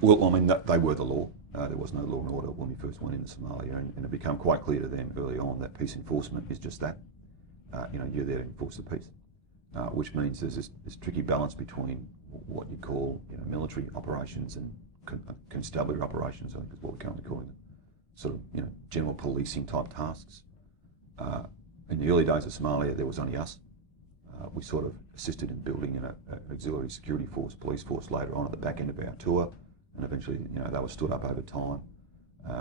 Well, I mean, they were the law. There was no law and order when we first went into Somalia, and it became quite clear to them early on that peace enforcement is just that. You're there to enforce the peace, which means there's this tricky balance between what you call military operations and constabulary operations, I think is what we're currently calling them, sort of general policing type tasks. In the early days of Somalia, there was only us. We sort of assisted in building an auxiliary security force, police force later on at the back end of our tour, and eventually they were stood up over time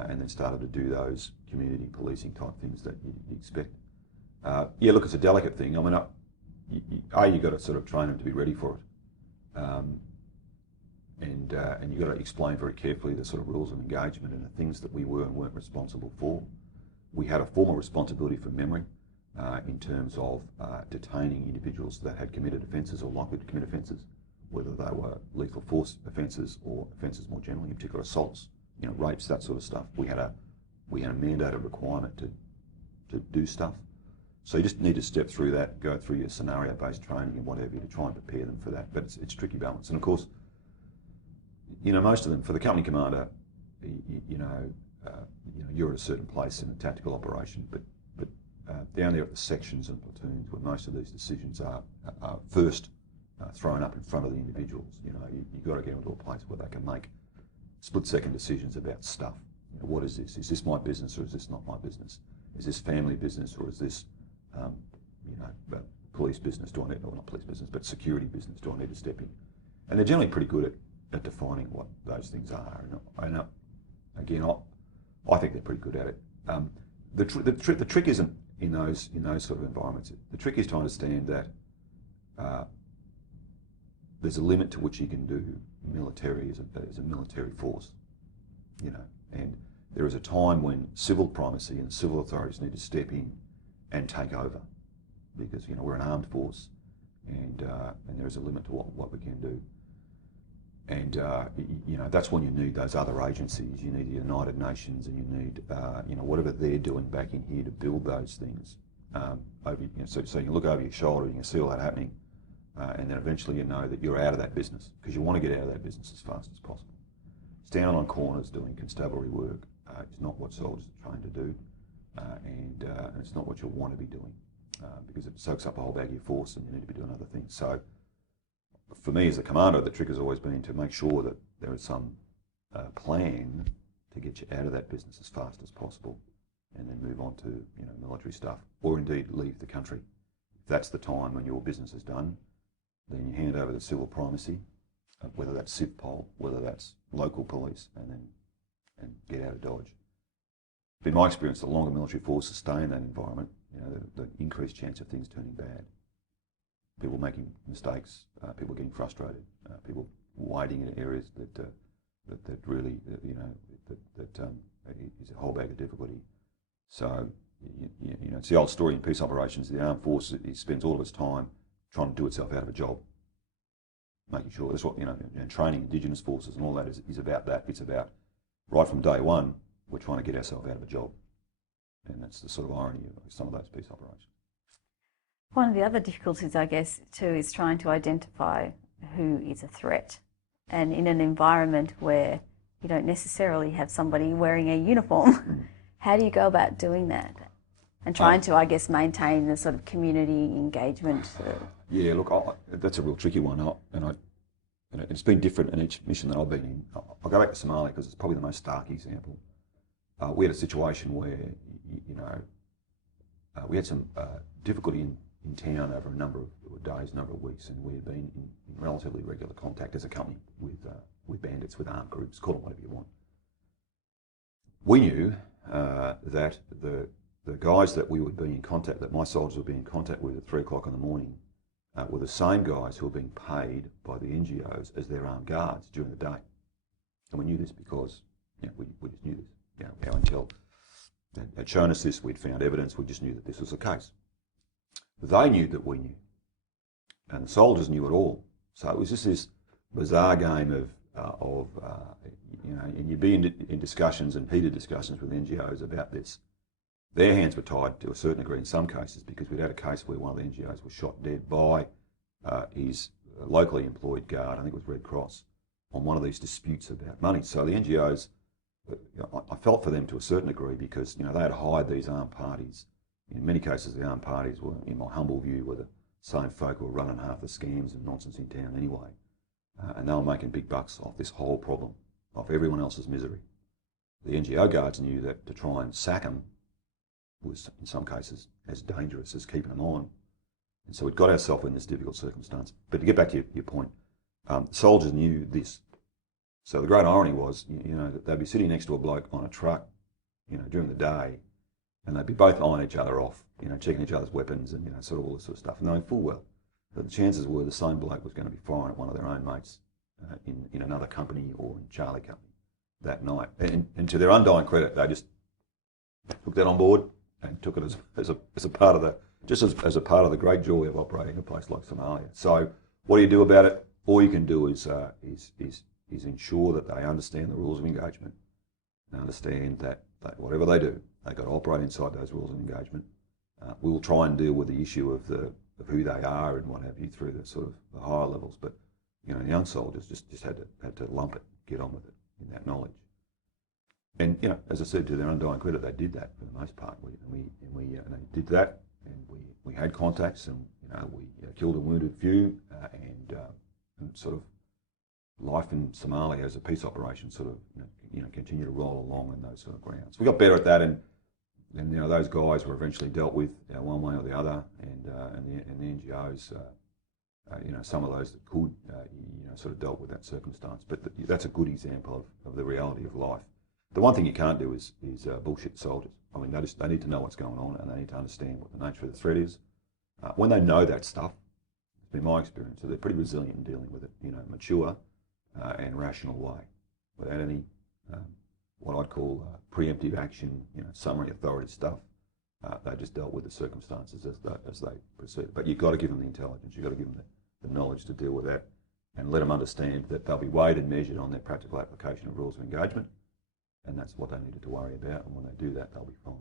and then started to do those community policing type things that you expect. Yeah, look, it's a delicate thing. I mean, you've got to sort of train them to be ready for it. And you've got to explain very carefully the sort of rules of engagement and the things that we were and weren't responsible for. We had a formal responsibility for memory in terms of detaining individuals that had committed offences or likely to commit offences, whether they were lethal force offences or offences more generally, in particular assaults, rapes, that sort of stuff. We had a mandated requirement to do stuff. So you just need to step through that, go through your scenario-based training and whatever to try and prepare them for that. But it's a tricky balance. And of course, most of them, for the company commander, you're at a certain place in a tactical operation, but down there at the sections and platoons where most of these decisions are first thrown up in front of the individuals. You've got to get into a place where they can make split-second decisions about stuff. What is this? Is this my business or is this not my business? Is this family business or is this police business? Do I need, or not police business, but security business? Do I need to step in? And they're generally pretty good at defining what those things are. And again, I think they're pretty good at it. The trick isn't in those sort of environments. The trick is to understand that there's a limit to which you can do military as a military force, and there is a time when civil primacy and civil authorities need to step in and take over, because we're an armed force, and there is a limit to what we can do. And that's when you need those other agencies. You need the United Nations, and you need whatever they're doing back in here to build those things. So you can look over your shoulder, you can see all that happening, and then eventually you know that you're out of that business, because you want to get out of that business as fast as possible. Standing on corners doing constabulary work is not what soldiers are trained to do, and it's not what you want to be doing, because it soaks up a whole bag of your force, and you need to be doing other things. So, for me as a commander, the trick has always been to make sure that there is some plan to get you out of that business as fast as possible, and then move on to military stuff, or indeed leave the country. If that's the time when your business is done, then you hand over the civil primacy, whether that's CivPol, whether that's local police, and get out of Dodge. In my experience, the longer military forces stay in that environment, the increased chance of things turning bad. People making mistakes, people getting frustrated, people waiting in areas that really is a whole bag of difficulty. So it's the old story in peace operations. The armed force, it spends all of its time trying to do itself out of a job, making sure that's what and training Indigenous forces and all that is about that. It's about right from day one we're trying to get ourselves out of a job, and that's the sort of irony of some of those peace operations. One of the other difficulties, I guess, too, is trying to identify who is a threat. And in an environment where you don't necessarily have somebody wearing a uniform, how do you go about doing that? And trying to, I guess, maintain the sort of community engagement. Yeah, look, that's a real tricky one. And it's been different in each mission that I've been in. I'll go back to Somalia because it's probably the most stark example. We had a situation where, we had some difficulty in town over a number of days, number of weeks, and we had been in relatively regular contact as a company with bandits, with armed groups, call them whatever you want. We knew that the guys that we would be in contact, that my soldiers would be in contact with at 3 o'clock in the morning, were the same guys who were being paid by the NGOs as their armed guards during the day. And we knew this because we just knew this. Our intel had shown us this, we'd found evidence, we just knew that this was the case. They knew that we knew, and the soldiers knew it all. So it was just this bizarre game of and you'd be in discussions and heated discussions with NGOs about this. Their hands were tied to a certain degree in some cases, because we'd had a case where one of the NGOs was shot dead by his locally employed guard, I think it was Red Cross, on one of these disputes about money. So the NGOs, I felt for them to a certain degree because they had hired these armed parties. In many cases, the armed parties were, in my humble view, were the same folk who were running half the scams and nonsense in town anyway. And they were making big bucks off this whole problem, off everyone else's misery. The NGO guards knew that to try and sack them was, in some cases, as dangerous as keeping them on. And so we'd got ourselves in this difficult circumstance. But to get back to your point, soldiers knew this. So the great irony was, that they'd be sitting next to a bloke on a truck, during the day, and they'd be both eyeing each other off, checking each other's weapons and, sort of all this sort of stuff, knowing full well that the chances were the same bloke was going to be firing at one of their own mates in another company or in Charlie Company that night. And to their undying credit, they just took that on board and took it as a part of as a part of the great joy of operating a place like Somalia. So what do you do about it? All you can do is ensure that they understand the rules of engagement and understand that whatever they do, they've got to operate inside those rules of engagement. We'll try and deal with the issue of who they are and what have you through the sort of the higher levels, but the young soldiers just had to lump it, get on with it in that knowledge. And as I said, to their undying credit, they did that for the most part. They did that, and we had contacts, and we killed and wounded few, and sort of life in Somalia as a peace operation sort of continued to roll along in those sort of grounds. We got better at that, and those guys were eventually dealt with one way or the other, and the NGOs, some of those that could, sort of dealt with that circumstance. But that's a good example of the reality of life. The one thing you can't do is bullshit soldiers. I mean, they need to know what's going on, and they need to understand what the nature of the threat is. When they know that stuff, it's been my experience, so they're pretty resilient in dealing with it, mature and rational way, without any what I'd call preemptive action, summary authority stuff. They just dealt with the circumstances as they proceed. But you've got to give them the intelligence, you've got to give them the knowledge to deal with that, and let them understand that they'll be weighed and measured on their practical application of rules of engagement, and that's what they needed to worry about, and when they do that, they'll be fine.